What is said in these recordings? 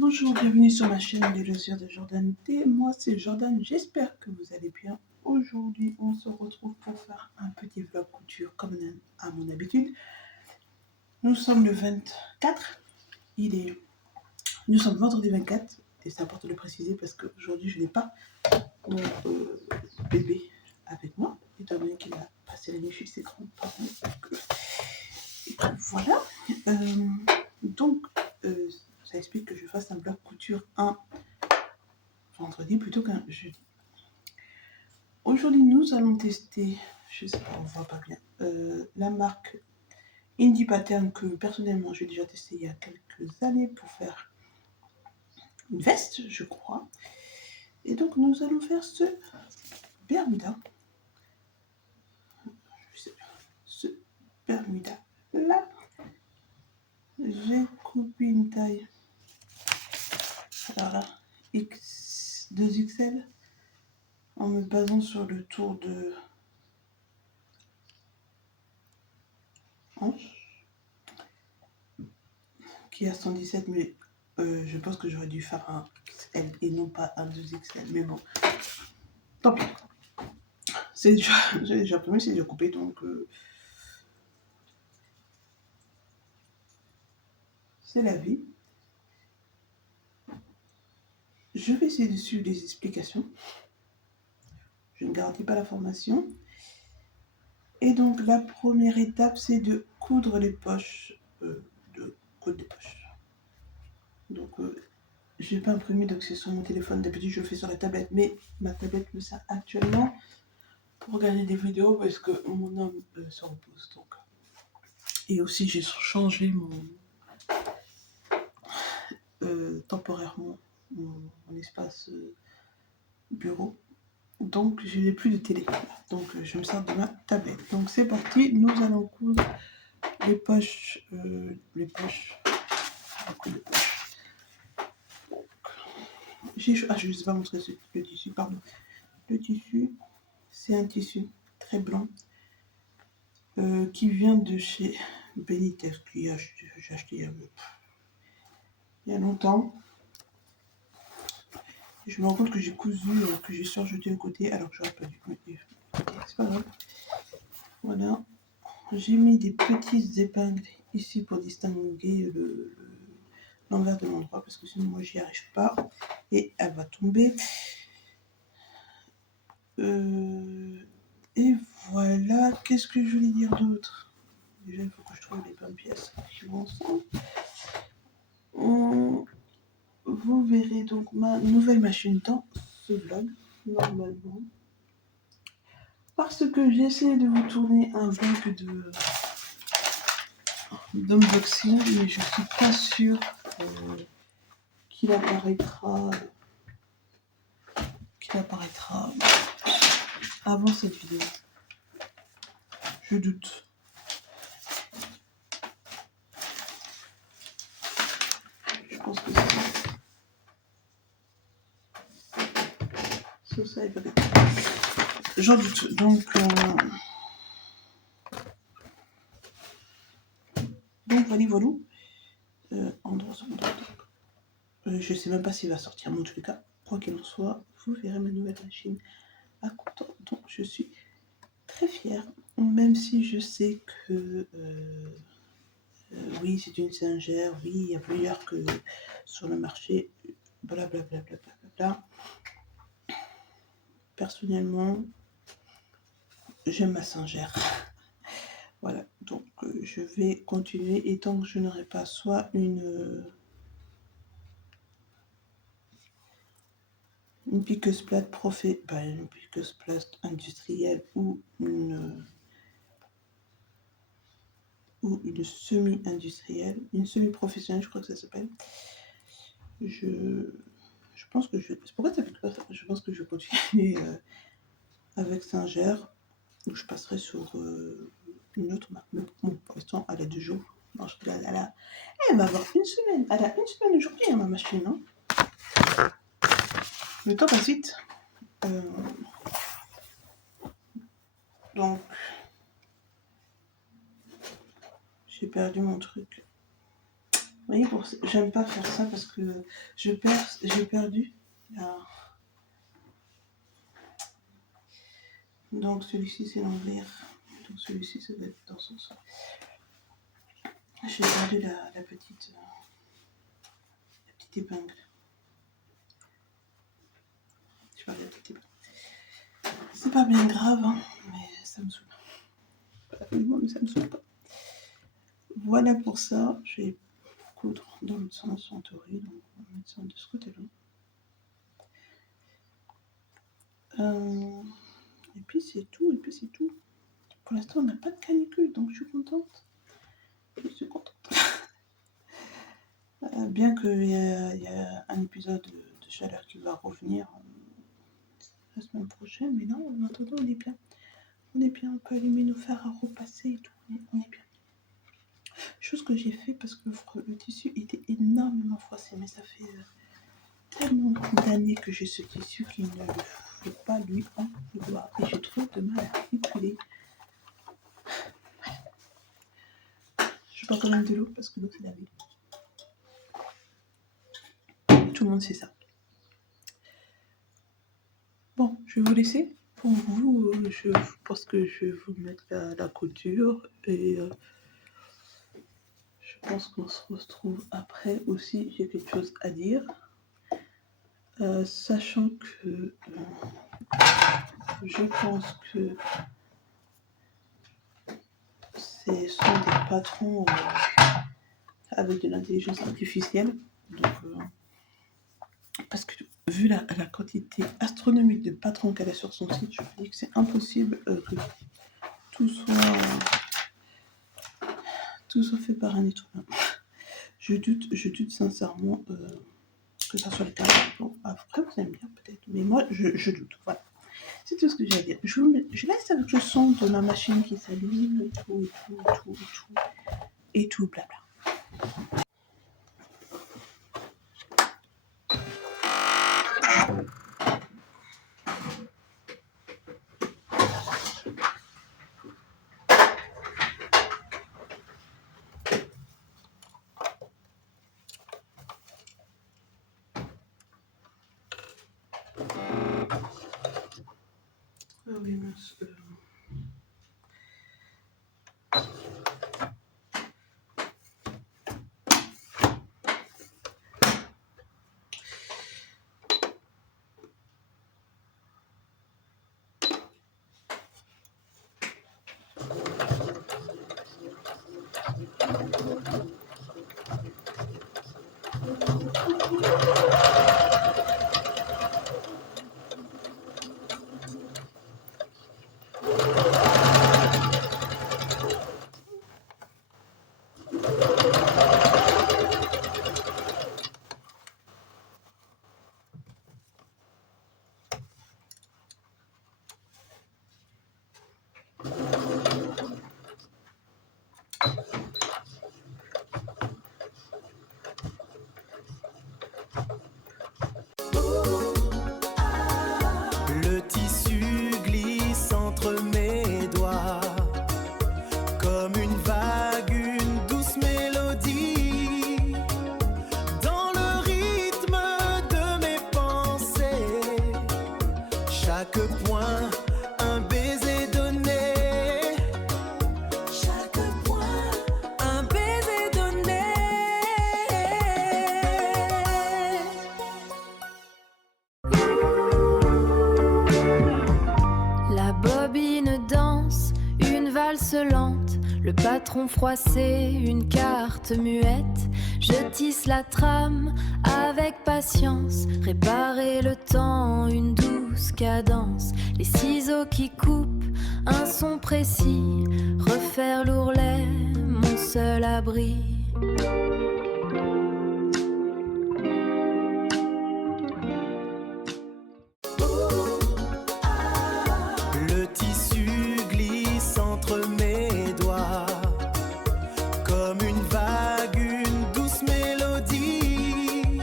Bonjour, bienvenue sur ma chaîne des loisirs de Jordan T. Moi c'est Jordan, j'espère que vous allez bien. Aujourd'hui on se retrouve pour faire un petit vlog couture comme à mon habitude. Nous sommes le 24, nous sommes vendredi 24 et c'est important de le préciser parce qu'aujourd'hui je n'ai pas mon bébé avec moi, étant donné qu'il a passé la nuit chez ses grands-parents. Voilà, donc ça explique que je fasse un vlog couture un vendredi plutôt qu'un jeudi. Aujourd'hui, nous allons tester, je sais pas, on voit pas bien, la marque Indie Pattern que personnellement j'ai déjà testé il y a quelques années pour faire une veste, je crois. Et donc nous allons faire ce Bermuda. Ce Bermuda là. J'ai coupé une taille. Alors là, X, 2XL en me basant sur le tour de hanche qui est à 117, mais je pense que j'aurais dû faire un XL et non pas un 2XL, mais bon, tant pis. J'ai déjà imprimé, c'est déjà coupé, donc c'est la vie. Je vais essayer de suivre les explications. Je ne garantis pas la formation. Et donc la première étape, c'est de coudre les poches. Donc je n'ai pas imprimé, donc c'est sur mon téléphone. D'habitude, je le fais sur la tablette, mais ma tablette me sert actuellement pour regarder des vidéos parce que mon homme se repose. Donc. Et aussi, j'ai changé temporairement mon espace bureau. Donc, je n'ai plus de télé. Donc, je me sers de ma tablette. Donc, c'est parti. Nous allons coudre les poches. Je ne sais pas montrer le tissu, pardon. Le tissu, c'est un tissu très blanc qui vient de chez Benitez, que j'ai acheté il y a longtemps. Et je me rends compte que j'ai cousu, que j'ai surjeté le côté, alors que j'aurais pas dû. C'est pas grave. Voilà. J'ai mis des petites épingles ici pour distinguer l'envers de l'endroit parce que sinon moi j'y arrive pas et elle va tomber. Et voilà, qu'est-ce que je voulais dire d'autre? Déjà il faut que je trouve les bonnes pièces qui vont ensemble. Vous verrez donc ma nouvelle machine dans ce vlog normalement. Parce que j'ai essayé de vous tourner un vlog d'unboxing, mais je suis pas sûre qu'il apparaîtra avant cette vidéo. Je doute. Je pense que c'est ça et peut-être. J'en doute. Donc voilà. Je sais même pas s'il va sortir, mais en tous les cas, quoi qu'il en soit, vous verrez ma nouvelle machine à coudre. Donc je suis très fière, même si je sais que oui, c'est une singère, oui, il y a plusieurs que sur le marché, blablabla. Personnellement, j'aime ma singère. Voilà, donc je vais continuer et tant que je n'aurai pas soit une piqueuse plate une piqueuse plate industrielle ou une semi-industrielle, une semi-professionnelle, je crois que ça s'appelle. Je pense que pourquoi ça fait pas ça? Je pense que je vais continuer avec Singer, où je passerai sur une autre marque. Mais bon, pour l'instant, elle a 2 jours. Non, elle va avoir une semaine. Elle a une semaine aujourd'hui, hein, ma machine. Hein. Le temps passe vite. Donc, j'ai perdu mon truc. voyez, j'aime pas faire ça parce que j'ai perdu. Donc celui-ci c'est l'envers. Donc celui-ci ça va être dans ce sens. J'ai perdu la petite épingle. Je parle de la petite épingle. C'est pas bien grave, hein, mais ça me saoule. Mais ça me saoule pas. Voilà pour ça. Je vais coudre dans l'autre sens en théorie. Donc on va mettre ça de ce côté-là. Et puis c'est tout. Pour l'instant, on n'a pas de canicule, donc je suis contente. Bien qu'il y a un épisode de chaleur qui va revenir la semaine prochaine, mais non, en attendant, on est bien. On peut allumer nos fers à repasser et tout, on est bien. Chose que j'ai fait parce que le tissu était énormément froissé, mais ça fait tellement d'années que j'ai ce tissu qu'il ne faut pas lui en vouloir. Et j'ai trop de mal à épiler. Je bois quand même de l'eau parce que l'eau c'est la vie. Tout le monde sait ça. Bon, je vais vous laisser. Pour vous, je pense que je vais vous mettre la couture et je pense qu'on se retrouve après aussi. J'ai quelque chose à dire. Sachant que je pense que ce sont des patrons avec de l'intelligence artificielle. Donc, parce que vu la quantité astronomique de patrons qu'elle a sur son site, je me dis que c'est impossible que tout soit fait par un être humain. Je doute sincèrement que ça soit le cas. Bon, après, vous aimez bien peut-être, mais moi, je doute. Voilà. C'est tout ce que j'ai à dire. Je laisse avec le son de ma machine qui s'allume, et tout, blabla. Ah oui, mince. Le tissu glisse entre mes doigts, comme une vague, une douce mélodie, dans le rythme de mes pensées. Chaque point, un baiser donné. Chaque point, un baiser donné. La bobine danse, une valse lente, le patron froissé, une carte muette. Je tisse la trame avec patience, réparer le temps, une douce cadence. Les ciseaux qui coupent, un son précis, refaire l'ourlet, mon seul abri. Le tissu glisse entre mes doigts, comme une vague, une douce mélodie,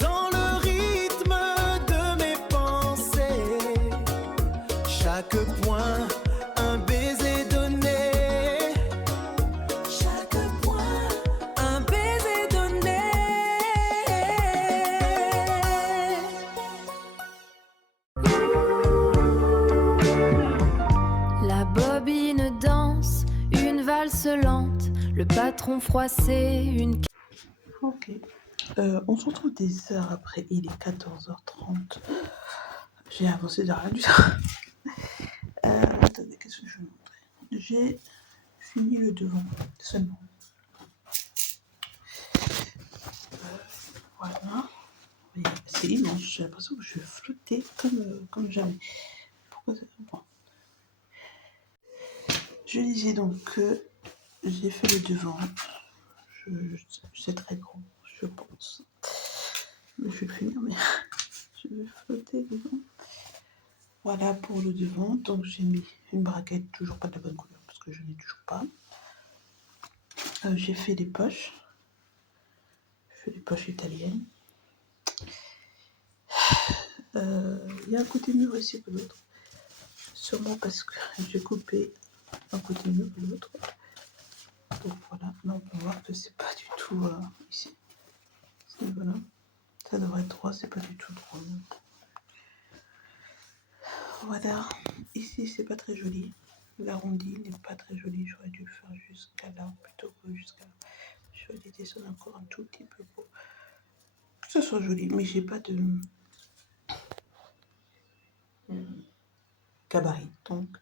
dans le rythme de mes pensées. Chaque point, un baiser donné. Chaque point, un baiser lente, le patron froissé, une... Ok. On se retrouve des heures après, il est 14h30. J'ai avancé de rien du tout. Attendez, qu'est-ce que je vais montrer? J'ai fini le devant seulement. Voilà. Mais c'est immense, j'ai l'impression que je vais flotter comme jamais. Pourquoi ça... Bon. Je disais donc que j'ai fait le devant. C'est très grand, je pense. Mais je vais le finir, mais je vais flotter devant. Voilà pour le devant. Donc j'ai mis une braguette, toujours pas de la bonne couleur parce que je n'ai toujours pas. J'ai fait des poches. Je fais des poches italiennes. Il y a un côté mûr ici que l'autre. Sûrement parce que j'ai coupé un côté mûr que l'autre. Donc voilà, là on peut voir que c'est pas du tout ici. Voilà. Ça devrait être droit, c'est pas du tout droit. Voilà, ici c'est pas très joli. L'arrondi n'est pas très joli, j'aurais dû le faire jusqu'à là plutôt que jusqu'à là. Je vais descendre encore un tout petit peu pour que ce soit joli, mais j'ai pas de gabarit, donc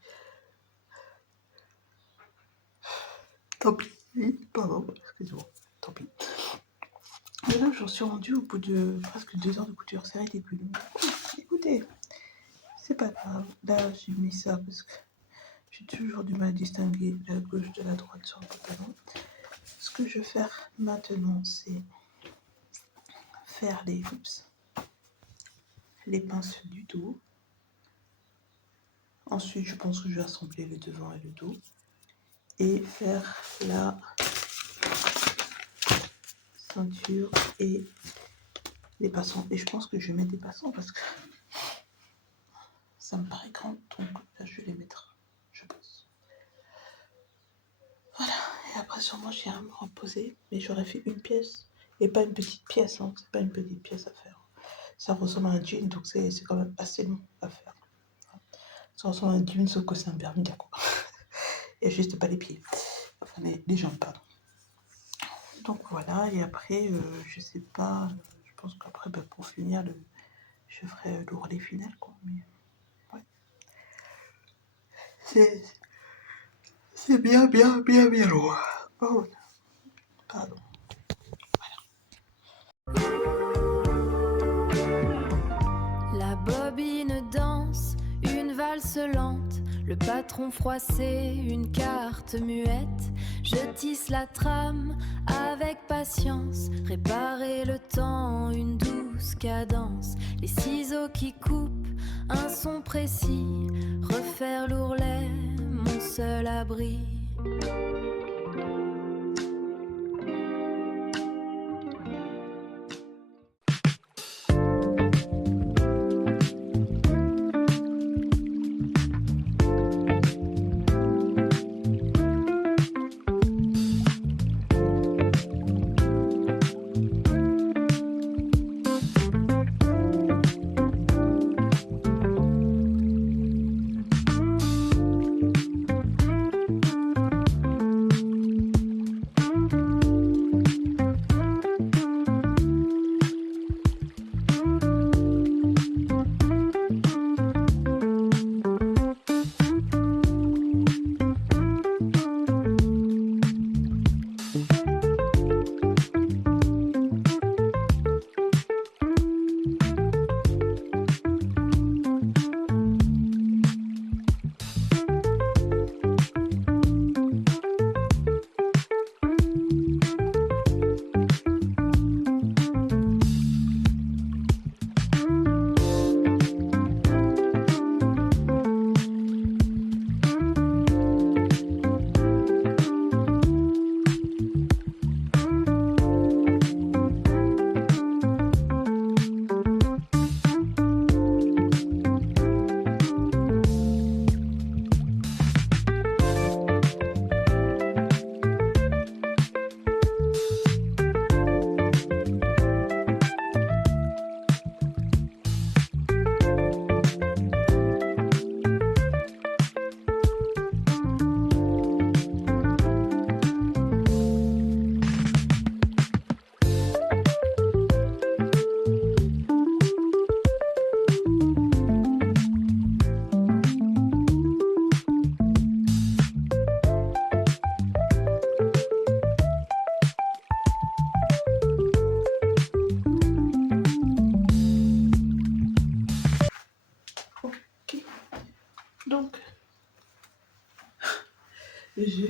tant pis. Pardon, excusez-moi, tant pis. Et là, j'en suis rendue au bout de presque 2 heures de couture, c'est ridicule. Écoutez, c'est pas grave. Là, j'ai mis ça parce que j'ai toujours du mal à distinguer la gauche de la droite sur le pantalon. Ce que je vais faire maintenant, c'est faire les pinces du dos. Ensuite, je pense que je vais assembler le devant et le dos. Et faire la ceinture et les passants. Et je pense que je vais mettre des passants parce que ça me paraît grand. Donc là, je vais les mettre, je pense. Voilà. Et après, sûrement, j'irai me reposer. Mais j'aurais fait une pièce. Et pas une petite pièce. Hein. C'est pas une petite pièce à faire. Ça ressemble à un jean. Donc c'est quand même assez long à faire. Ça ressemble à un jean, sauf que c'est un Bermuda, quoi. Et juste pas les pieds. Enfin, les jambes, pardon. Donc voilà, et après, je sais pas, je pense qu'après, pour finir, je ferai l'ourlet final, quoi. Mais ouais. C'est bien loin. Oh, pardon. La bobine danse, une valse lente, le patron froissé, une carte muette. Je tisse la trame avec patience, réparer le temps, une douce cadence. Les ciseaux qui coupent, un son précis, refaire l'ourlet, mon seul abri.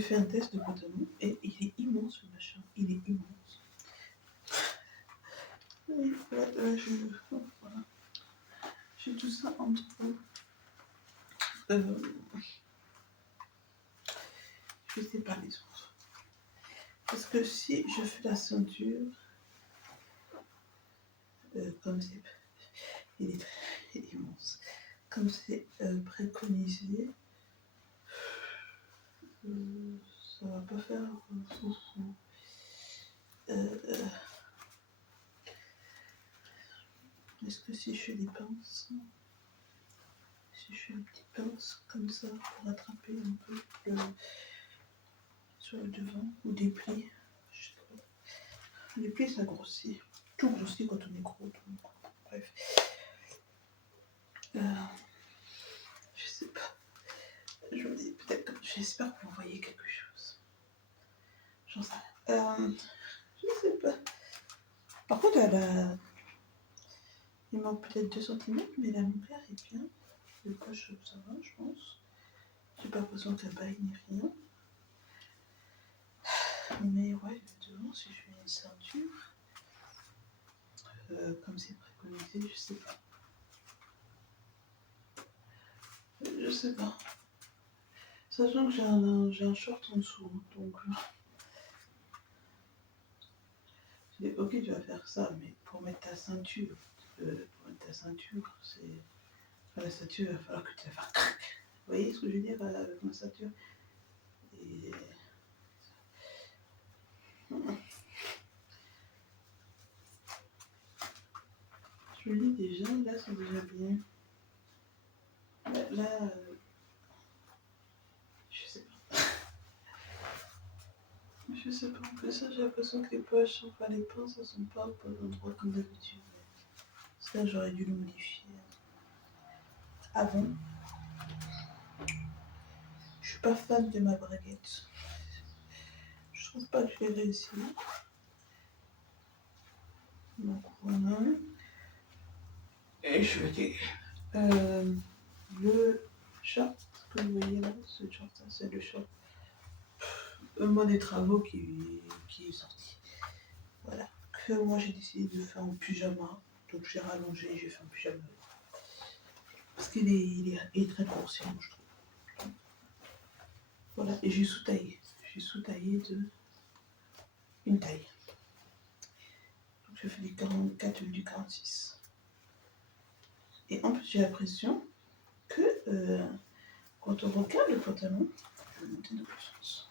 fait un test de pantalon et il est immense le machin. Il est immense. Et voilà, voilà. J'ai tout ça entre je sais pas les autres. Parce que si je fais la ceinture, comme c'est il est immense, comme c'est préconisé, ça va pas faire foufou. Est-ce que si je fais des pinces, si je fais une petite pince comme ça pour attraper un peu sur le devant, ou des plis, je sais pas. Les plis ça grossit, tout grossit quand on est gros, bref. Je sais pas, je me dis peut-être, j'espère que vous voyez quelque chose. J'en sais rien. Je sais pas. Par contre, il manque peut-être 2 cm, mais la longueur est bien. Les poches, ça va, je pense. J'ai pas besoin qu'elle baille ni rien. Mais ouais, le devant, si je fais une ceinture, comme c'est préconisé, je sais pas. Je sais pas. Sachant que j'ai un short en dessous, donc je dis ok, tu vas faire ça, mais pour mettre ta ceinture, c'est la ceinture, il va falloir que tu la fasses. Vous voyez ce que je veux dire avec ma ceinture? Et je me dis déjà, là c'est déjà bien. Là, je sais pas. Je sais pas, en plus ça j'ai l'impression que les poches, enfin les pinces, elles sont pas au bon endroit comme d'habitude. Ça j'aurais dû le modifier avant. Je suis pas fan de ma braguette. Je trouve pas que je l'ai réussi. Donc voilà. Et je vais dire le short que vous voyez là, ce short là, c'est le short. Un mois des travaux qui est sorti. Voilà. Que moi j'ai décidé de faire en pyjama. Donc j'ai rallongé, j'ai fait un pyjama. Parce qu'il est très court sinon je trouve. Voilà, et j'ai sous-taillé. J'ai sous-taillé de une taille. Donc je fais du 44 ou du 46. Et en plus j'ai l'impression que quand on regarde le pantalon, je vais monter de puissance.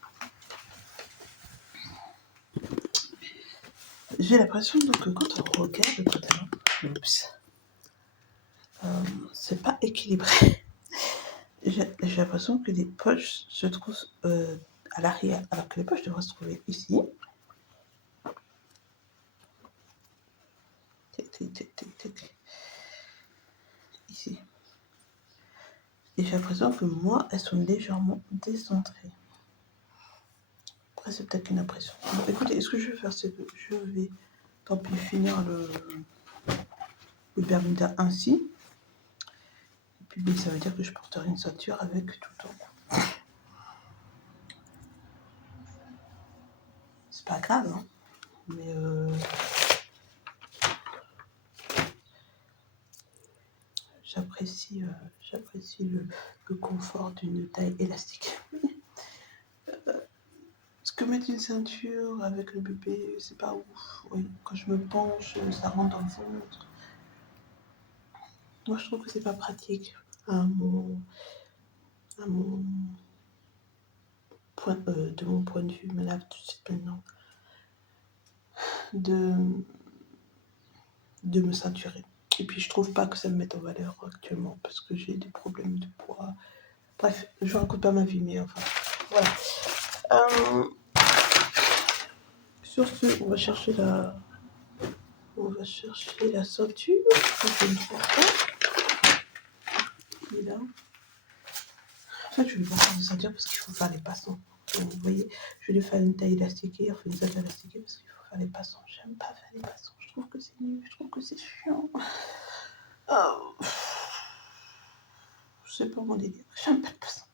J'ai l'impression donc que quand on regarde le pantalon, c'est pas équilibré. J'ai l'impression que les poches se trouvent à l'arrière, alors que les poches devraient se trouver ici. Ici. Et j'ai l'impression que moi, elles sont légèrement décentrées. Après, c'est peut-être une impression. Bon, écoutez, ce que je vais faire, c'est que je vais, tant pis, finir le Bermuda ainsi. Et puis, ça veut dire que je porterai une ceinture avec tout en haut. C'est pas grave, hein. Mais j'apprécie le confort d'une taille élastique. Parce que mettre une ceinture avec le bébé, c'est pas ouf. Oui, quand je me penche, ça rentre dans le ventre. Moi, je trouve que c'est pas pratique à mon point, de mon point de vue, mais là, tout de suite maintenant, de me ceinturer. Et puis, je trouve pas que ça me mette en valeur actuellement parce que j'ai des problèmes de poids. Bref, je raconte pas ma vie, mais enfin, voilà. Sur ce, on va chercher la ceinture. Je ne trouve pas. Il est là. En fait, je vais pas faire de ceinture parce qu'il faut faire les passants. Donc, vous voyez, je vais faire une taille élastiquée, enfin une taille élastiquée parce qu'il faut faire les passants. J'aime pas faire les passants. Je trouve que c'est nul, je trouve que c'est chiant. Oh. C'est pas mon délire. J'aime pas de passants.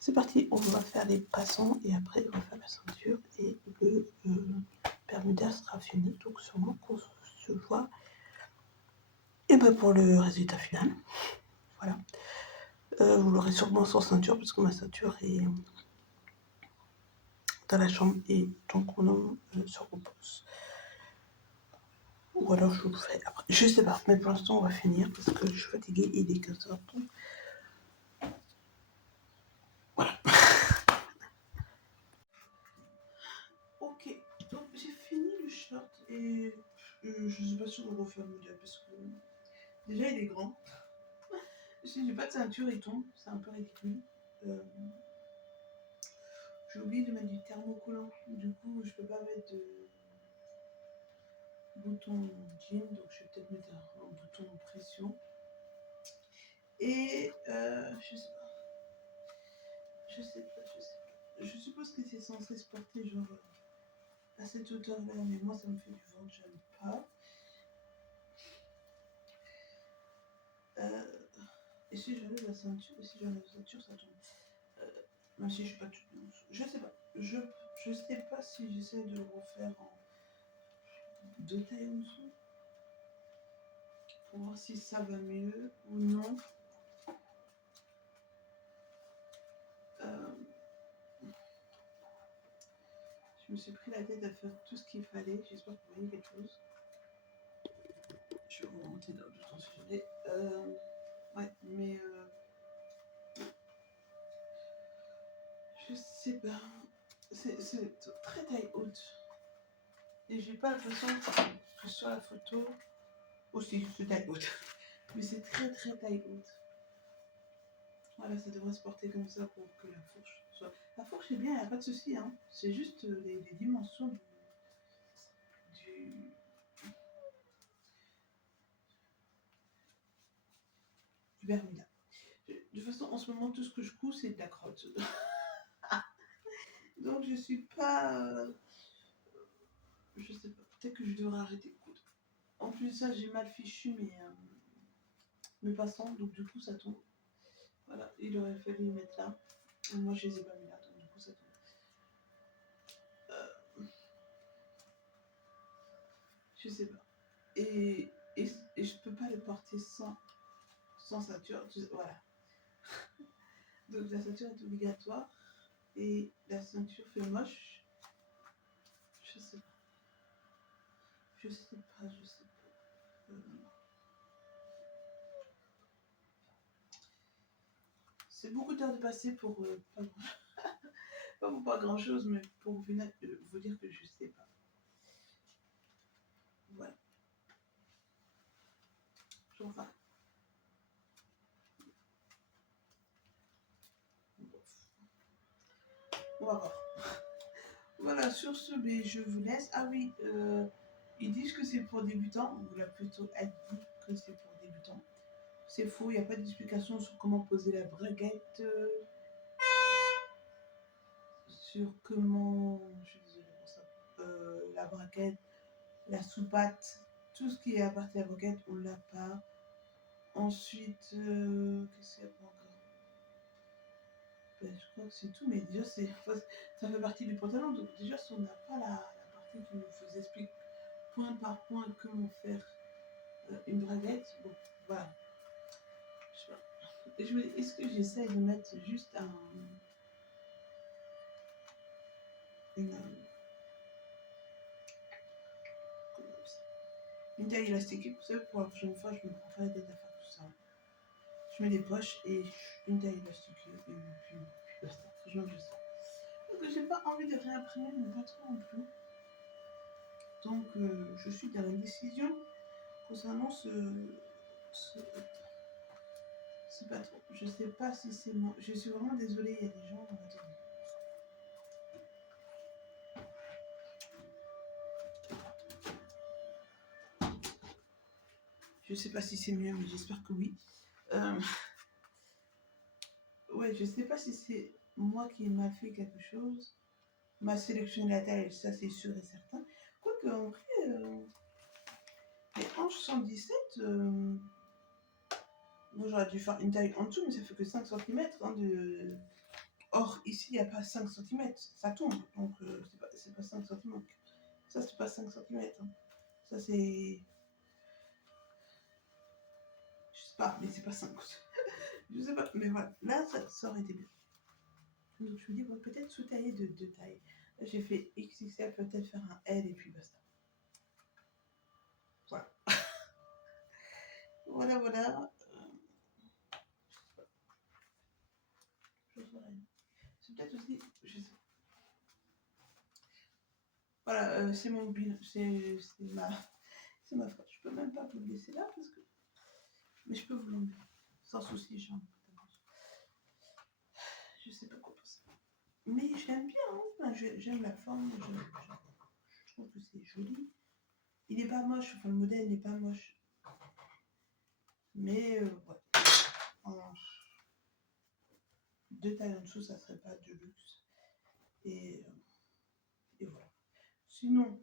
C'est parti, on va faire les passants et après on va faire la ceinture et le Bermuda sera fini. Donc sûrement qu'on se voit et ben pour le résultat final. Voilà. Vous l'aurez sûrement sans ceinture parce que ma ceinture est dans la chambre et donc on se repose. Ou alors je vous le fais après. Je sais pas, mais pour l'instant on va finir parce que je suis fatiguée et il est 15h. Voilà. Ok, donc j'ai fini le short et je sais pas si on va refaire le modèle parce que déjà il est grand. Si j'ai pas de ceinture il tombe, c'est un peu ridicule. J'ai oublié de mettre du thermocollant, du coup je peux pas mettre de bouton jean, donc je vais peut-être mettre un bouton pression. Et je sais pas. Je suppose que c'est censé se porter genre à cette hauteur-là, mais moi ça me fait du ventre, j'aime pas. Et si j'enlève la ceinture, ça tombe. Même si je suis pas toute douce. Je sais pas. Je sais pas si j'essaie de le refaire en 2 tailles en dessous. Pour voir si ça va mieux ou non. Je me suis pris la tête à faire tout ce qu'il fallait. J'espère que vous voyez quelque chose. Je vais vous remonter dans le temps si je l'ai. Ouais, mais je sais pas. C'est très taille haute. Et j'ai pas l'impression que sur la photo aussi, c'est taille haute. Mais c'est très taille haute. Voilà, ça devrait se porter comme ça pour que la fourche soit. La fourche est bien, il n'y a pas de souci. Hein. C'est juste les dimensions du Bermuda. De toute façon, en ce moment, tout ce que je couds, c'est de la crotte. Donc, je suis pas. Je sais pas. Peut-être que je devrais arrêter de coudre. En plus, ça, j'ai mal fichu mes passants, donc du coup, ça tombe. Voilà, il aurait fallu les mettre là. Et moi, je les ai pas mis là, donc du coup, ça tombe. Je sais pas. Et je peux pas le porter sans ceinture. Voilà. Donc la ceinture est obligatoire. Et la ceinture fait moche. Je sais pas. Je sais pas. C'est beaucoup d'heures de passer pour pas grand chose, mais pour vous dire que je sais pas. Voilà. Enfin. On va voir. Voilà, sur ce, je vous laisse. Ah oui, ils disent que c'est pour débutants. Vous l'avez plutôt dit que c'est pour débutants. C'est faux, il n'y a pas d'explication sur comment poser la braguette. Sur comment. Je suis désolée pour ça. La braguette, la soupate, tout ce qui est à partir de la braguette, on l'a pas. Ensuite, qu'est-ce qu'il y a pas encore? Je crois que c'est tout, mais déjà, ça fait partie du pantalon. Donc, déjà, si on n'a pas la partie qui nous explique point par point comment faire une braguette, bon, voilà. Je sais pas. Est-ce que j'essaie de mettre juste une taille élastique? Vous savez, pour la prochaine fois, je me prends pas la tête à faire tout ça. Je mets des poches et une taille élastique et puis basta. Franchement, je sais. Parce que j'ai pas envie de réimprimer mon patron non plus. Donc, je suis dans la décision concernant ce patron. Je sais pas si c'est moi. Je suis vraiment désolée, il y a des gens. Attendez. Je sais pas si c'est mieux, mais j'espère que oui. Ouais, je sais pas si c'est moi qui ai mal fait quelque chose. M'a sélectionné la taille, ça c'est sûr et certain. Quoique, en vrai, les hanches 117, moi j'aurais dû faire une taille en dessous, mais ça fait que 5 cm hein, Or, ici, il n'y a pas 5 cm, ça tombe, donc c'est pas 5 cm. Ça, c'est pas 5 cm. Hein. Ça, c'est... Je sais pas, mais c'est pas 5. Je sais pas, mais voilà. Là, ça aurait été bien. Donc, je me dis, bon, peut-être sous-tailler de taille. Là, j'ai fait XXL, peut-être faire un L et puis basta. Voilà. Voilà. Je sais rien. C'est peut-être aussi... Je sais. Voilà, c'est mon mobile. C'est ma phrase. Je peux même pas vous le laisser là parce que... Mais je peux vous l'enlever. Sans souci, genre. Je sais pas quoi penser. Mais j'aime bien, hein. Enfin, j'aime la forme, je trouve que c'est joli. Il n'est pas moche, enfin le modèle n'est pas moche. Mais ouais. En deux tailles en dessous, ça serait pas de luxe. Et voilà. Sinon,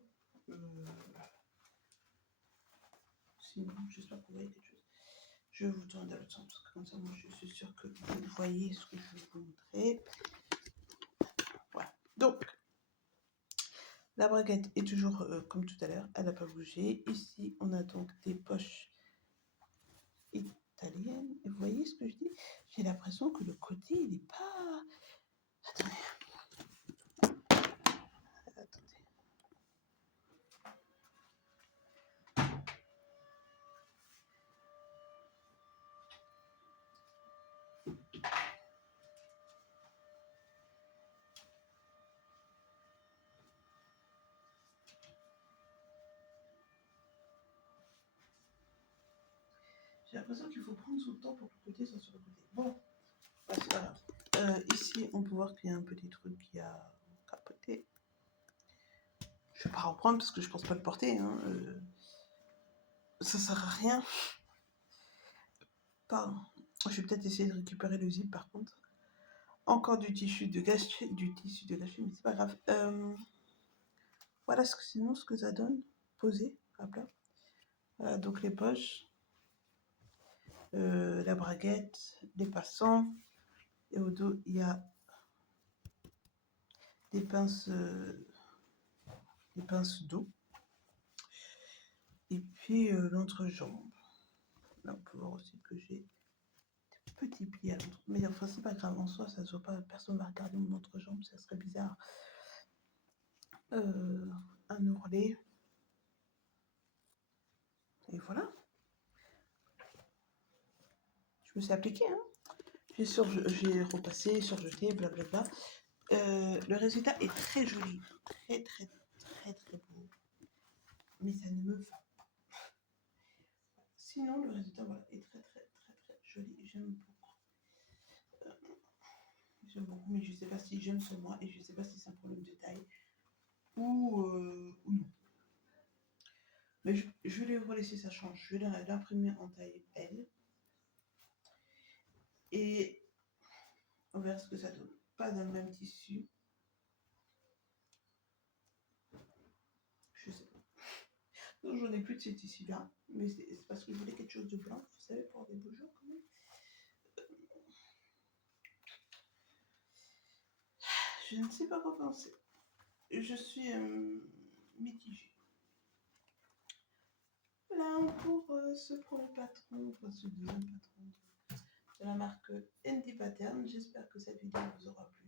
j'espère que vous voyez quelque chose. Je vais vous tourner dans l'autre sens, parce que comme ça, moi, je suis sûre que vous voyez ce que je vais vous montrer. Voilà. Donc, la braguette est toujours comme tout à l'heure, elle n'a pas bougé. Ici, on a donc des poches italiennes. Et vous voyez ce que je dis? J'ai l'impression que le côté, il n'est pas... Attendez. J'ai l'impression qu'il faut prendre son temps pour que le côté soit sur le côté. Bon, bah, c'est pas grave. Ici, on peut voir qu'il y a un petit truc qui a capoté. Je vais pas reprendre parce que je pense pas le porter. Hein. Ça sert à rien. Pardon. Je vais peut-être essayer de récupérer le zip par contre. Encore du tissu de gâché, mais c'est pas grave. Voilà sinon ce que ça donne. Posé, à plat. Voilà, donc les poches. La braguette, les passants, et au dos il y a des pinces d'eau, et puis l'entrejambe. Là on peut voir aussi que j'ai des petits plis à l'entre, mais enfin c'est pas grave en soi, ça se voit pas, personne va regarder mon entrejambe, ça serait bizarre. Un ourlet, et voilà. Je me suis appliquée, hein. J'ai repassé, surjeté, blablabla. Le résultat est très joli, très beau, mais ça ne me va pas. Sinon, le résultat voilà, est très joli. J'aime beaucoup, mais je ne sais pas si j'aime sur moi et je ne sais pas si c'est un problème de taille ou non. Mais je vais les laisser, ça change. Je vais l'imprimer en taille L et on verra ce que ça donne. Pas dans le même tissu. Je sais pas. J'en ai plus de ces tissus-là, mais c'est parce que je voulais quelque chose de blanc, vous savez, pour des beaux jours quand même. Je ne sais pas quoi penser. Je suis mitigée. Là, pour ce premier patron, enfin ce deuxième patron de la marque Indie Pattern, j'espère que cette vidéo vous aura plu.